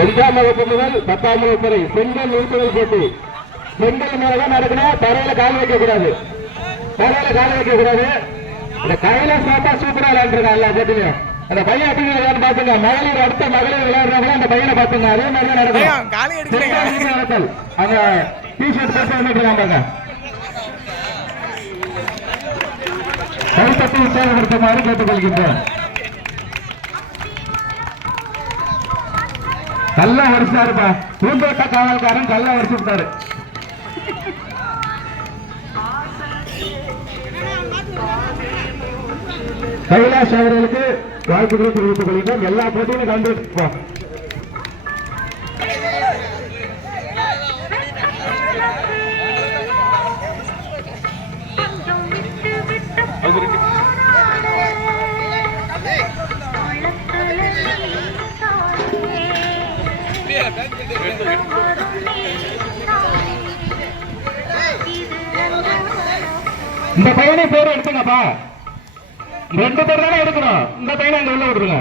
5ஆம் வகுப்பு முதல் 10ஆம் வகுப்பு வரை பெண்கள் நீச்சல் போட்டி. பெண்கள் மேலதான் நடக்கணும். தரையில கால் வைக்க கூடாது. தரையில கால் வைக்க கூடாது. இந்த கையில சாப்பிட்டா சூப்பரா விளையாண்டுருக்காங்க எல்லா போட்டிலையும். அந்த பையன் எப்படி விளையாண்டு பாத்துங்க. மகளிர் அடுத்த மகளிர் விளையாடுறவங்க அந்த பையனை பாத்துங்க. அதே மாதிரி நடக்கும். அந்த டிஷர்ட் போட்டு வந்துருக்காங்க. கைப்பற்றி உற்சாகப்படுத்துமாறு கேட்டுக்கொள்கின்றோம். கல்ல வரிசாருப்பா. பூந்தோட்ட காவல்காரன் கல்ல வரிச்சுட்டாரு. கைலாஷ் அவர்களுக்கு வாழ்த்துக்களை தெரிவித்துக் கொள்கிறோம். எல்லா போட்டியிலும் கலந்துருப்போம். இந்த பையனை பேர் எடுத்துங்கப்பா. 2 பேர் தானே எடுக்கணும். இந்த பையனை அங்க உள்ள விட்டுருங்க.